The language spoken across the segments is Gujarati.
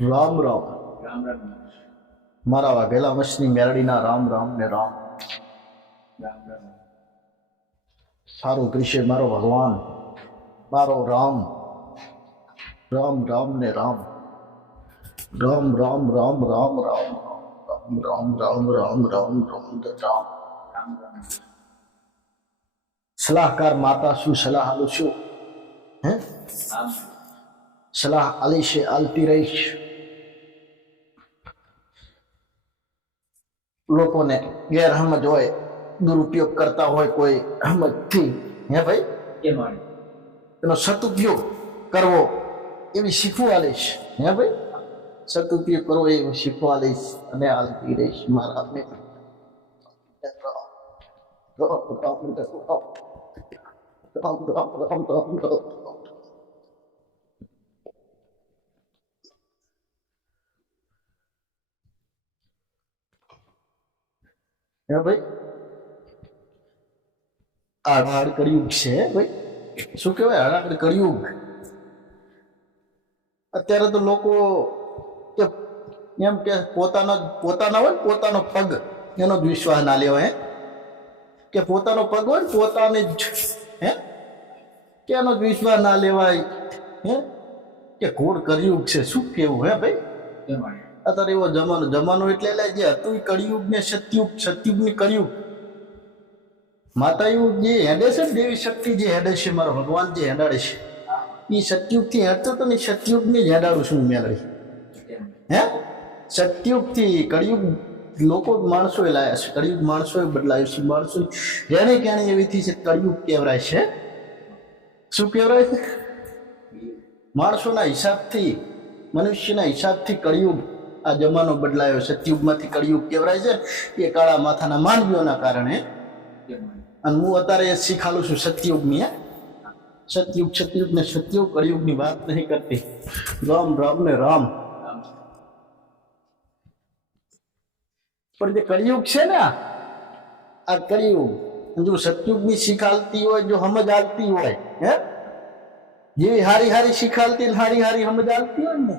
રામ રામ રામ રામ મારા વાઘેલા વંશની મેરડીના રામ રામ ને રામ. રામ રામ સારું કૃષ્ણ મારો ભગવાન, મારો રામ. રામ રામ ને રામ. રામ રામ રામ રામ રામ રામ રામ રામ રામ રામ રામ. રામ રામ સલાહકાર માતા શું સલાહ આલું છું? હે આમ સલાહ આલી છે, આલતી રહીશ. લોકોને ગેરસમજ હોય, દુરુપયોગ કરતા હોય કોઈ સમજથી, હે ભાઈ, કે મારે એનો સદુપયોગ કરવો એવી શીખવા લઈશ. હે ભાઈ, સદુપયોગ કરવો એવું શીખવા લઈશ અને આલતી રહીશ મારા ને. હે ભાઈ, આડાડ કળિયુગ છે ભાઈ. શું કહેવાય? આડાડ કળિયુગ. અત્યારે તો લોકો કે એમ કે પોતાના હોય ને પોતાનો પગ, એનો જ વિશ્વાસ ના લેવાય. હે કે પોતાનો પગ હોય ને પોતાને જ, હે કે એનો જ વિશ્વાસ ના લેવાય. હે કે ઘોર કળિયુગ છે. શું કેવું? હે ભાઈ, કે મારે અત્યારે એવો જમાનો એટલે જે હતું એ કળિયુગ ને સતયુગ ને કળિયુગ. માતાયું જે હેડે છે ને, દેવી શક્તિ જે હેડે છે, મારો ભગવાન જે હેડાડે છે, એ સતયુગ થી હેડતો તો ને સતયુગ ને જ હેડાડું છું મેળવી. હે સતયુગ થી કળિયુગ લોકો માણસોએ લાયા છે, કળિયુગ માણસોએ બદલાયું છે. માણસો જેને ક્યાંય એવી થી છે કળિયુગ કહેવાય છે. શું કહેવાય છે? માણસોના હિસાબથી, મનુષ્યના હિસાબથી કળિયુગ, આ જમાનો બદલાયો. સતયુગમાંથી કળિયુગ કહેવાય છે એ કાળા માથાના માનવીઓના કારણે. કે મારે અને હું અત્યારે શીખાલું છું સતયુગની. સતયુગ ને સતયુગ, કળિયુગની વાત નહીં કરતી. રામ રામ ને રામ. રામ પણ જે કળિયુગ છે ને, આ કળિયુગ જો સતયુગની શીખાલતી હોય, જો સમજ આવતી હોય, હે જેવી હારી હારી શીખાલતી ને હારી હારી સમજ આવતી હોય ને,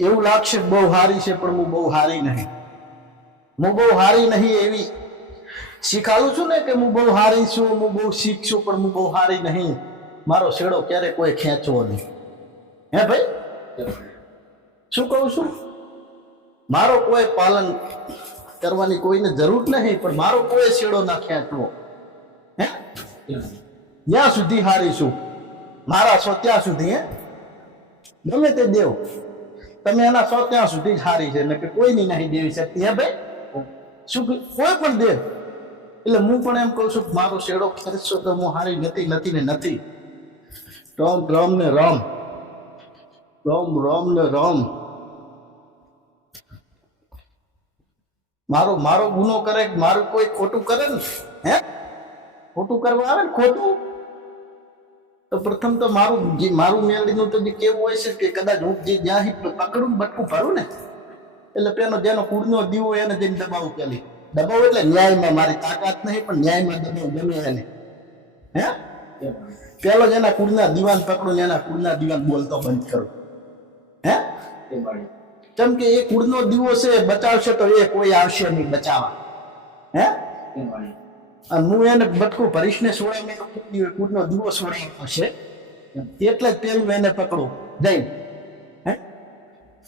એવું લાગશે બહુ હારી છે, પણ હું બહુ હારી નહીં. હું બહુ હારી નહીં એવી શીખાડું છું ને, કે હું બહુ હારી છું, હું બહુ શીખ છું, પણ હું બહુ હારી નહીં. મારો શેડો ક્યારે કોઈ ખેંચવો નહીં. હે ભાઈ, કે મારે શું કહું છું? મારો કોઈ પાલન કરવાની કોઈને જરૂર નહીં, પણ મારો કોઈ શેડો ના ખેંચવો. હે કે મારે જ્યાં સુધી હારી છું, મારા છો ત્યાં સુધી. હે ગમે તે દેવ, તમે એના છો ત્યાં સુધી જ હારી છે, ને કે કોઈની નહીં દેવી શક્તિ. હે ભાઈ, શું કોઈ પણ દેવ. એટલે હું પણ એમ કહું છું કે મારો શેડો ખેંચશો તો હું હારી નથી ને નથી. રામ રામ ને રામ. રામ રામ ને રામ. મારો ગુનો કરે, મારું કોઈ ખોટું કરે ને, હે ખોટું કરવા આવે ને, ખોટું તો પ્રથમ તો મારું મેળવીનું તો જે કેવું હોય છે કે કદાચ હું જે જ્યાં પકડું બટકું ભરું ને, એટલે પેલો જેનો કુળનો દીવો એને જઈને દબાવું. પેલી દબાવ એટલે ન્યાયમાં, મારી તાકાત નહીં પણ ન્યાયમાં દબાવ ગમે એને. હે કે મારે પેલો જેના કુળના દીવાન પકડું ને એના કુળના દીવાન બોલતો બંધ કરું. હે કે મારે કેમ કે એ કુળનો દીવો છે, બચાવશે તો એ કોઈ આવશે નહીં બચાવવા. હે કે મારે અને હું એને બટકું ભરીશ ને સોડાવી કુળનો દીવો સોડાવવાનો છે, એટલે જ પેલું એને પકડું જઈને. હે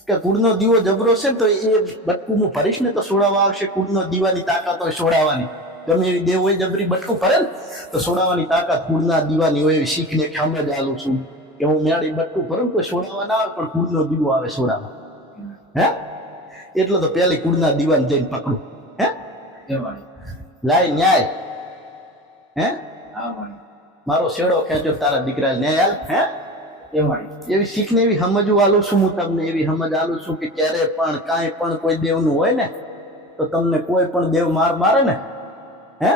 કે કુળનો દીવો જબરો છે ને, તો એ બટકું હું ભરીશ ને તો સોડાવવા આવશે. કુળનો દીવાની તાકાત હોય સોડાવવાની. ગમે એવી દેવ હોય જબરી બટકું ભરે ને તો સોડાવવાની તાકાત કુળના દીવાની હોય. એવી શીખને ખામે જ આલું છું કે હું મેળી બટકું ભરું ને કોઈ સોડાવવા ના આવે, પણ કુળનો દીવો આવે સોડાવવા. હે એટલે તો પેલી કુળના દીવાન જઈને પકડું. હે કે મારે લાય ન્યાય. હે આ મારે મારો શેડો ખેંચો તારા દીકરા ન્યાય હાલ. હે કે મારે એવી શીખને એવી સમજવું આલું છું હું તમને. એવી સમજ આલું છું કે ક્યારે પણ કાંઈ પણ કોઈ દેવનું હોય ને, તો તમને કોઈ પણ દેવ મારે ને, હે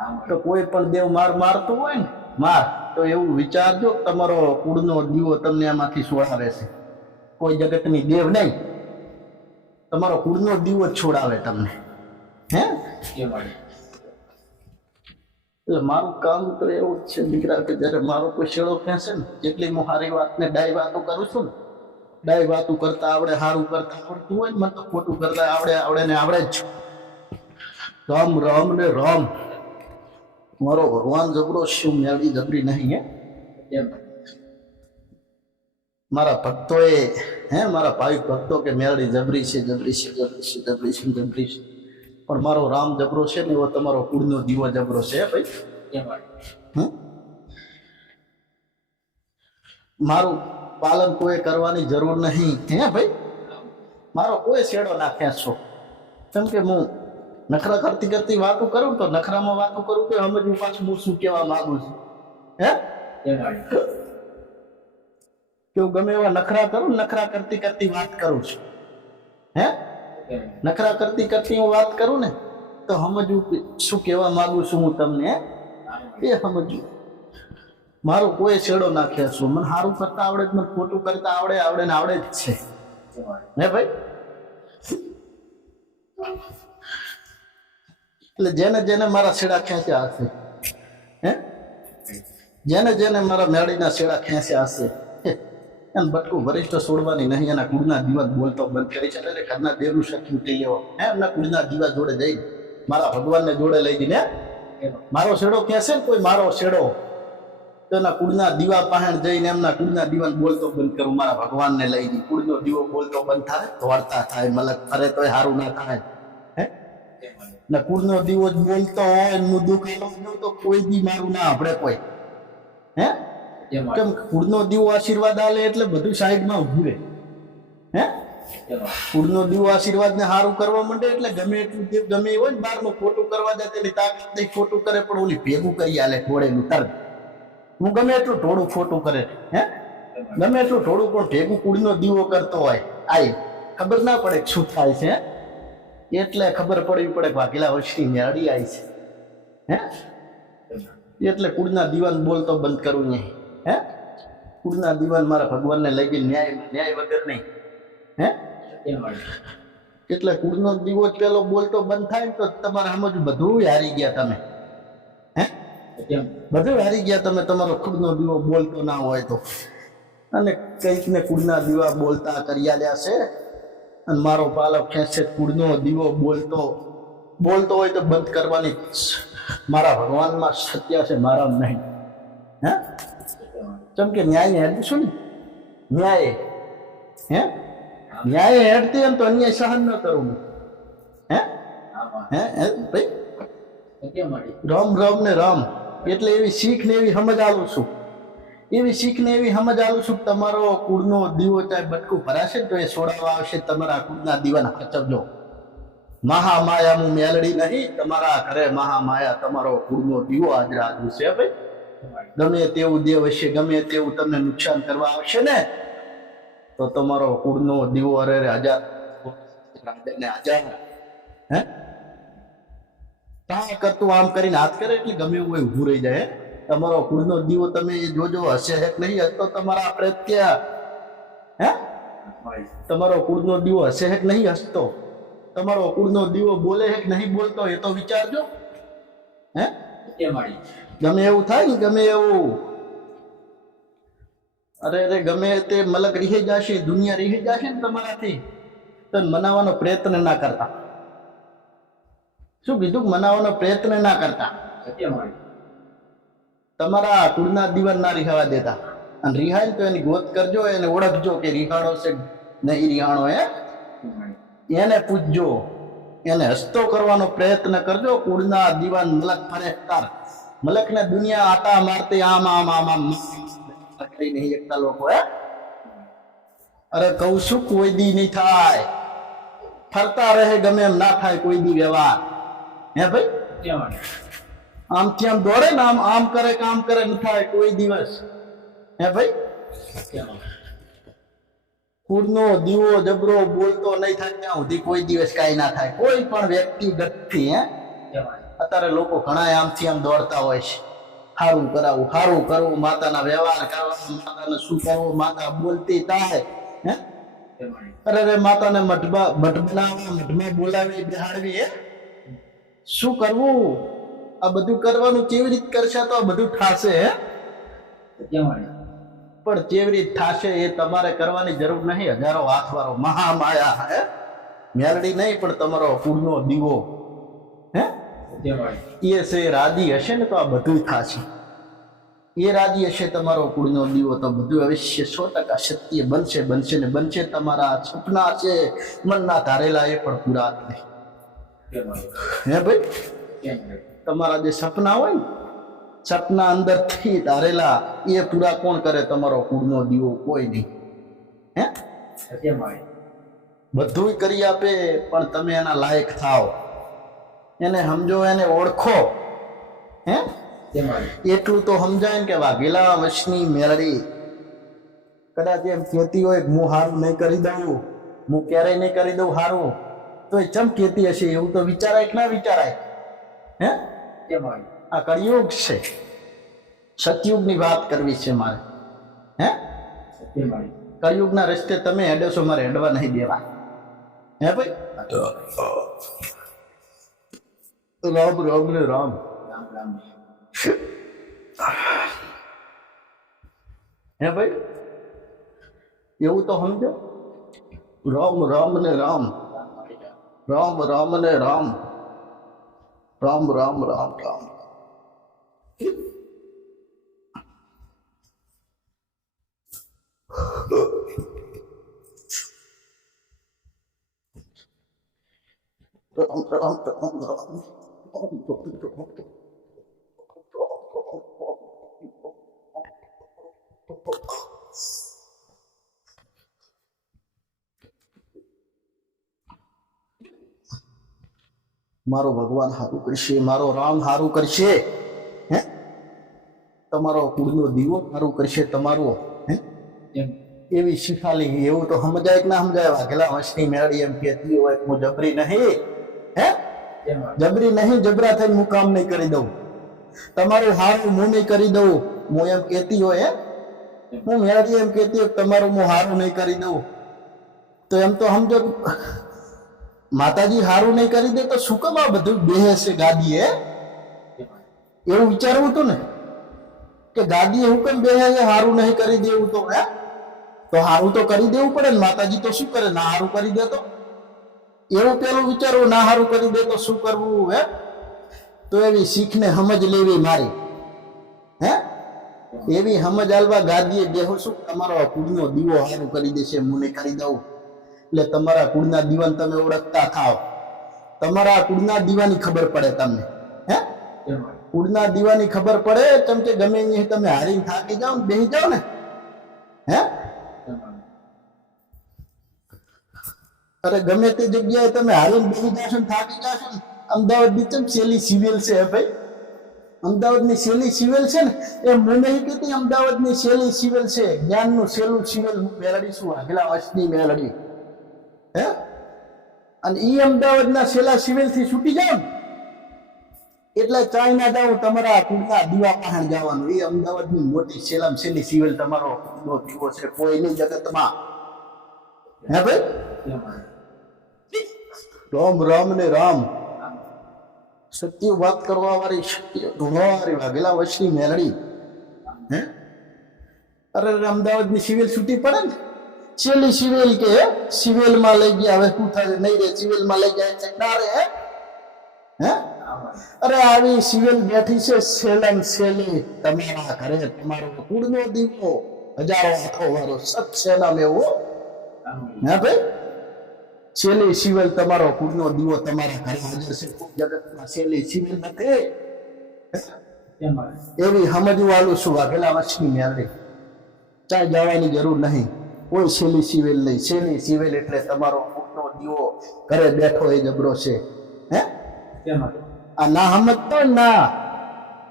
આ મારે તો કોઈ પણ દેવ મારતું હોય ને, તો એવું વિચારજો કે તમારો કુળનો દીવો તમને એમાંથી છોડાવે છે. કોઈ જગતની દેવ નહીં, તમારો કુળનો દીવો જ છોડાવે તમને. હે કે મારે એટલે મારું કામ તો એવું જ છે દીકરા, કે જયારે મારો કોઈ શેડો ખેંચે ને, જેટલી હું સારી વાત ને ડાય વાતો કરું છું ને, ડાય વાતું કરતા આવડે, સારું કરતા આવડતું હોય ને, મને તો ખોટું કરતા આવડે ને આવડે જ. રામ રામ ને રામ. મારો ભગવાન જબરો શું મેળી જબરી નહીં હે. કેમ મારા ભક્તોએ મારા ભાઈ ભક્તો કે મેળી જબરી છે, જબરી છે, જબરી છે, જબરી છે, જબરી છે. પણ મારો રામ જબરો છે ને એવો તમારો કુળનો દીવો જબરો છે ભાઈ. કેમ વાળી હમ? મારું પાલન કોઈ કરવાની જરૂર નહીં હે ભાઈ. મારો કોઈ શેડો ના ખેંચશો. કેમ કે હું નખરા કરતી કરતી વાતું કરું તો નખરામાં વાતું કરું તો સમજવું પાછું હું શું કહેવા માંગુ છું. હે કેમ વાળી કે હું ગમે એવા નખરા કરું, નખરા કરતી કરતી વાત કરું છું. હે કેમ નખરા કરતી કરતી હું વાત કરું ને તો સમજવું કે શું કહેવા માંગુ છું હું તમને. એ સમજવું. મારો કોઈ છેડો ના ખેંચવો. મને સારું કરતા આવડે, મને ખોટું કરતા આવડે ને આવડે જ છે. કેમ વાળી હે ભાઈ. એટલે જેને જેને મારા છેડા ખેંચ્યા હશે, હે જેને જેને મારા મેળીના છેડા ખેંચ્યા હશે, એને બટકું વરિષ્ઠ છોડવાની નહીં. એના કુળના દીવા બોલતો બંધ કરી છે. એટલે ઘરના દેવનું શક્તિ થઈ લેવો. એમના કુળના દીવા જોડે જઈ મારા ભગવાનને જોડે લઈ જઈને મારો છેડો ખેંચે ને કોઈ, મારો છેડો તો એના કુળના દીવા પાસે જઈને એમના કુળના દીવાને બોલતો બંધ કરું. મારા ભગવાનને લઈ જઈ કુળનો દીવો બોલતો બંધ થાય, તોડતા થાય, મલક ફરે તોય સારું ના થાય. હે કેમ વાળી ને કુળનો દીવો જ બોલતો હોય હું દુઃખ તો કોઈ દી મારું ના આપણે કોઈ. હે કેમ કેમ વાળી કુળનો દીવો આશીર્વાદ આલે એટલે બધું સાઈડમાં ઊભું રહે. હે કેમ વાળી કુળનો દીવો આશીર્વાદને સારું કરવા માંડે એટલે ગમે એટલું જે ગમે એ હોય ને બહારનું ખોટું કરવા જાય તેની તાકાત નહીં. ખોટું કરે પણ ઓલી ભેગું કરી આલે ઢોળેલું તરત. હું ગમે એટલું ઢોળું ખોટું કરે, હે ગમે એટલું ઢોળું પણ ભેગું કુળનો દીવો કરતો હોય આય ખબર ના પડે કે શું થાય છે. એટલે ખબર પડવી પડે કે વાઘેલા વર્ષની મેળી આવી છે. હે એટલે કુળના દીવાન બોલતો બંધ કરવું નહીં. હે કુળના દીવાન મારા ભગવાનને લઈ ગઈ ન્યાય વગર નહીં. હે કેમ વાળી એટલે કુળનો દીવો જ પેલો બોલતો બંધ થાય ને તો તમારે સમજવું બધું હારી ગયા તમે. હે કેમ બધું હારી ગયા તમે. તમારો કુળનો દીવો બોલતો ના હોય તો. અને કંઈક ને કુળના દીવા બોલતા કર્યા છે અને મારો પાલક ખેંચે કુળનો દીવો બોલતો હોય તો બંધ કરવાની મારા ભગવાનમાં સત્ય છે, મારા નહીં. હે કેમ કે ન્યાય હેડશું ને ન્યાય. હે ન્યાય હેડતી એમ તો અન્યાય સહન ન કરું. હે હે હે ભાઈ કેમ વાળી રામ રામ ને રામ. એટલે એવી શીખ ને એવી સમજ આલું છું. એવી શીખ ને એવી સમજ આલું છું કે તમારો કુળનો દીવો ચાહે બટકું ભરાશે ને તો એ સોડાવા આવશે. તમારા કુળના દીવાના ખચવજો. મહામાયા હું મેલડી નહીં. તમારા ઘરે મહામાયા તમારો કુળનો દીવો હાજર છે ભાઈ. ગમે તેવું દેવ હશે, ગમે તેવું તમને નુકસાન કરવા આવશે ને તો તમારો કુળનો દીવો અરે હજાર હે કાંઈ કરતું આમ કરીને હાથ કરે એટલે ગમે એવું હોય ઊભું રહી જાય. તમારો કુળનો દીવો તમે જોજો હશે હે કે નહીં હસતો તમારા પ્રત્યે. હે તમારો કુળનો દીવો હશે હે કે નહીં હસતો, તમારો કુળનો દીવો બોલે હે કે નહીં બોલતો એ તો વિચારજો. હે કેમ વાળી ગમે એવું થાય ને ગમે એવું અરે ગમે તે મલક રીહી જશે, દુનિયા રીહી જશે ને તમારાથી તો મનાવવાનો પ્રયત્ન ના કરતા. શું કીધું? મનાવવાનો પ્રયત્ન ના કરતા. કેમ વાળી તમારા કુળના દીવાન ના રિહાવા દેતા. અને રિહાય ને તો એની ગોત કરજો, એને ઓળખજો કે રિહાણો છે નહીં રિહાણો. કેમ વાળી એને પૂછજો, એને હસ્તો કરવાનો પ્રયત્ન કરજો. કુળના દીવાન મલક ફરે તાર મલકને દુનિયા આટા મારતી આમ આમ આમ આમ કઈ નહીં એકતા લોકો. હે અરે કહું છું કોઈ દી નહીં થાય. ફરતા રહે ગમે એમ ના થાય કોઈ દી વ્યવહાર. હે ભાઈ કેમ વાળી આમથી આમ દોડે ને આમ કરે કામ કરે ન થાય કોઈ દિવસ. હે ભાઈ કેમ વાળી કુળનો દીવો જબરો બોલતો નહીં થાય ત્યાં સુધી કોઈ દિવસ કાંઈ ના થાય કોઈ પણ વ્યક્તિગતથી. હે કેમ વાળી અત્યારે લોકો ઘણા આમથી આમ દોડતા હોય છે. સારું કરાવું, સારું કરવું, માતાના વ્યવહાર કરવા, માતાને શું કરવું, માતા બોલતી થાય. હે કેમ વાળી અરે માતાને મઠ બનાવવા, મઠમાં બોલાવી બેહાડવી. હે શું કરવું? આ બધું કરવાનું કેવી રીતે કરશે તો આ બધું થાશે. હે કેમ વાળી પણ કેવી રીત થશે એ તમારે કરવાની જરૂર નહીં. હજારો હાથવાળો મહામાયા હે મેલડી નહીં પણ તમારો કુળનો દીવો હે સત્યવાળી એ છે રાજી હશે ને તો આ બધું થશે. એ રાજી હશે તમારો કુળનો દીવો તો બધું અવશ્ય 100% સત્ય બનશે બનશે ને બનશે. તમારા સપના છે મનના ધારેલા એ પણ પૂરા થાય. સત્યવાળી હે ભાઈ, કેમ રે તમારા જે સપના હોય ને સપના અંદરથી ધારેલા એ પૂરા કોણ કરે? તમારો કુળનો દીવો, કોઈ નહીં. હે સત્યવાળી બધું કરી આપે પણ તમે એના લાયક થાઓ, એને સમજો, એને ઓળખો. હે સત્યવાળી એટલું તો સમજાય ને કે વાઘેલા વશની મેળડી કદાચ એમ કહેતી હોય કે હું હારું નહીં કરી દઉં, હું ક્યારેય નહીં કરી દઉં હારું, તો એ ચમ કહેતી હશે? એવું તો વિચારાય કે ના વિચારાય? હે સત્યવાળી આ કળિયુગ છે, સતયુગની વાત કરવી છે મારે. હે સત્યવાળી કળિયુગના રસ્તે તમે હેડો છો, મારે હેડવા નહીં દેવા. હે ભાઈ, રામ રામ ને રામ. રામ રામ હે ભાઈ, એવું તો સમજો. રામ રામ ને રામ, રામ રામ ને રામ, રામ રામ રામ રામ. રામ રામ રામ રામ. મારો ભગવાન હારું કરશે, મારો રામ હારું કરશે. હે તમારો કુળનો દીવો હારું કરશે તમારો. હે કેમ એવી શીખાલી, એવું તો સમજાય કે ના સમજાય? વાઘેલા વંશની મેળડી એમ કહેતી હોય કે હું જબરી નહીં. હે સત્યવાળી જબરી નહીં, જબરા થઈને હું કામ નહીં કરી દઉં, તમારું હારું હું નહીં કરી દઉં. હું એમ કહેતી હોય, હે હું મેળડી એમ કહેતી હોય તમારું હું હારું નહીં કરી દઉં, તો એમ તો સમજો માતાજી હારું નહીં કરી દે તો શું કામ આ બધું બેહે છે ગાદી? હે એવું વિચારવું હતું ને કે ગાદી હુકમ બેહે છે, હારું નહીં કરી દેવું તો? હે તો હારું તો કરી દેવું પડે ને. માતાજી તો શું કરે? ના હારું કરી દે તો એવું પેલું વિચારવું, ના હારું કરી દે તો શું કરવું? હે તો એવી શીખને સમજ લેવી મારી. હે એવી સમજ આલવા ગાદીએ બેહું છું. તમારો કુળનો દીવો હારું કરી દેશે, હું નહીં કરી દઉં. એટલે તમારા કુળના દીવાને તમે ઓળખતા થાવ, તમારા કુળના દીવાની ખબર પડે તમને. હે સત્યવાળી કુળના દીવાની ખબર પડે. કેમ કે ગમે અહીં તમે હારીને થાકી જાઓ ને, બેસી જાઓ ને, હે સત્યવાળી અરે ગમે તે જગ્યાએ તમે હારીને બેસી જાશો ને થાકી જાશો ને, અમદાવાદની ચમ છેલ્લી સિવિલ છે. હે ભાઈ, અમદાવાદની છેલ્લી સિવિલ છે ને, એ હું નહીં કહેતી, અમદાવાદની છેલ્લી સિવિલ છે. જ્ઞાનનું છેલ્લું સિવિલ હું મેળડી છું, વાઘેલા વંશની મેળડી. હે અને ઈ અમદાવાદના છેલ્લા સિવિલ થી છૂટી જાવ ને એટલે ચાઇના જાવ, તમારા કુળના દીવા પહાણ જવાનું. એ અમદાવાદની મોટી છેલ્લામાં છેલ્લી સિવિલ તમારો કુળનો દીવો છે, કોઈની જગતમાં. હે ભાઈ, સત્યવાળી રામ રામ ને રામ. સત્ય વાત કરવા વાળી, સત્ય ધૂણવાળી વાઘેલા વંશની મેલડી. હે અરે અમદાવાદની સિવિલ છૂટી પડે ને, છેલ્લી સિવિલ કે સિવિલ માં લઈ ગયા. હવે શું થાય? નહીં રે, સિવિલ માં લઈ જાય છે ના રે. હે અરે આવી સિવિલ બેઠી છે સેલમ સેલી તમારા ઘરે, તમારો કુળનો દીવો હજારો હાથો વાળો સત્સેનામ એવો. હે ભાઈ, છેલ્લી સિવિલ તમારો કુળનો દીવો તમારા ઘરે હાજર છે. જગતમાં છેલ્લી સિવિલ નથી. સત્યવાળી એવી સમજવું વાળું છું વાઘેલા વંશની મેળડી. ચાય જવાની જરૂર નહીં, કોઈ છેલ્લી સિવિલ નહીં. છેલ્લી સિવિલ એટલે તમારો કુળનો દીવો ઘરે બેઠો એ જબરો છે. હે સત્યવાળી આ ના સમજતો હોય ના,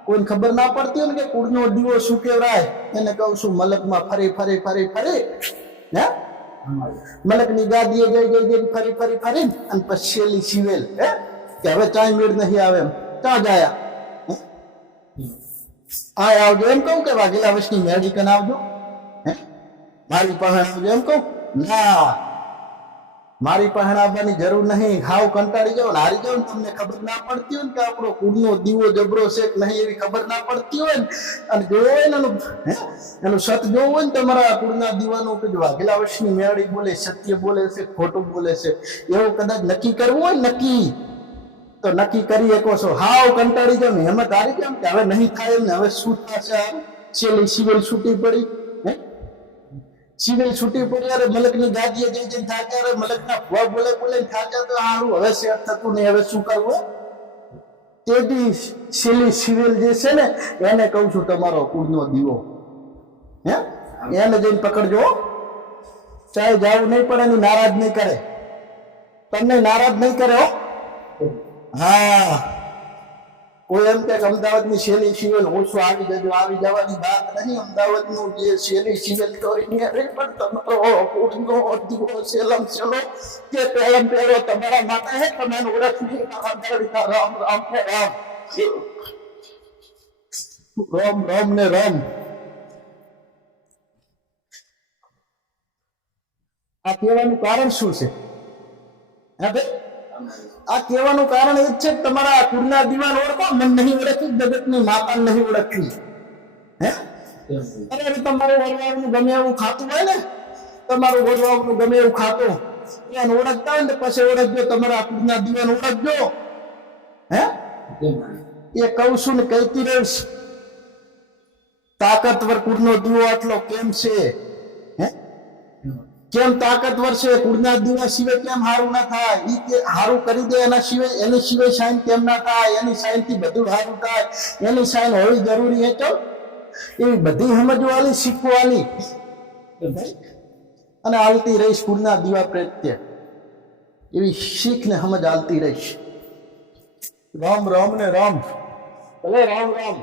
કોઈને ખબર ના પડતી હોય ને કે કુળનો દીવો શું કહેવાય, એને કહું છું મલકમાં ફરી ફરી ફરી ફરી. હે મલકની ગાદીએ જઈ જઈ જઈ ફરી ફરી ફરી અને પછી છેલ્લી સિવેલ. હે કે હવે ચાય મેળ નહીં આવે એમ, ક્યાં ગયા? આ આવજો એમ કહું કે વાઘેલા વંશની મેળી કન આવજો? હે મારી પાસે આવજો એમ કહું? ના, મારી પાસે આવવાની જરૂર નહીં, હાવ કંટાળી જાઓ ને હારી જાઓ ને, તમને ખબર ના પડતી હોય ને કે આપણો કુળનો દીવો જબરો છે કે નહીં એવી ખબર ના પડતી હોય ને, અને જોવો હોય ને એનું સત જોવું હોય ને તમારા કુળના દીવાનું કે જો વાઘેલા વર્ષની મેળી બોલે, સત્ય બોલે છે, ખોટું બોલે છે, એવું કદાચ નક્કી કરવું હોય ને, નક્કી તો નક્કી કરી શકો છો. હાવ કંટાળી જાવ ને હિંમત હારી જાવ કે હવે નહીં થાય ને, હવે શું થશે, છેલ્લી સિવિલ છૂટી પડી, સિવિલ છૂટી પડી, અરે મલકની ગાદીએ જઈ જઈને થાક્યા, અરે મલકના ભુવા બોલે બોલે થાક્યા, તો સારું હવે સેટ થતું નહીં, હવે શું કરવું? તેથી છેલ્લી સિવિલ જે છે ને એને કહું છું તમારો કુળનો દીવો, એને જઈને પકડજો, ચાહે જાવું નહીં પડે, એની નારાજ નહીં કરે, તમને નારાજ નહીં કરે હો. હા, કોઈ એમ કે અમદાવાદની છેલ્લી સિવિલ ઓછું આવી જજો, આવી જવાની વાત નહીં. અમદાવાદનું જે છેલ્લી સિવિલ તો એની અરે પણ તમારો કુળનો દીવો સેલમ સેલો કે પહેલમ પહેલો તમારા માટે હે, તમે ઓળખી રામ રામ રામ રામ રામ ને રામ. આ કહેવાનું કારણ શું છે? હા ભાઈ, આ કહેવાનું કારણ એ જ છે કે તમારા કુળના દીવાન ઓળખો, મન નહીં ઓળખી, જગતની માતા નહીં ઓળખી. હે અરે તમારું વરવાળનું ગમે એવું ખાતું હોય ને, તમારું વરવાળનું ગમે એવું ખાતું એને ઓળખતા હોય ને પછી ઓળખજો, તમારા કુળના દીવાન ઓળખજો. હે એ કહું છું ને કહેતી રહીશ. તાકાતવર કુળનો દીવો આટલો કેમ છે? હે કેમ તાકાતવર છે? કુળના દીવા સિવાય કેમ હારું ના થાય? ઈ કે હારું કરી દે એના સિવાય, એની સિવાય સાઈન કેમ ના થાય? એની સાઈન થી બધું હારું થાય, એની સાઈન હોવી જરૂરી હે. તો એવી બધી સમજવાલી, શીખવાલી અને હાલતી રહીશ કુળના દીવા પ્રત્યે, એવી શીખ ને સમજ હાલતી રહીશ. રામ રામ ને રામ, ભલે રામ રામ.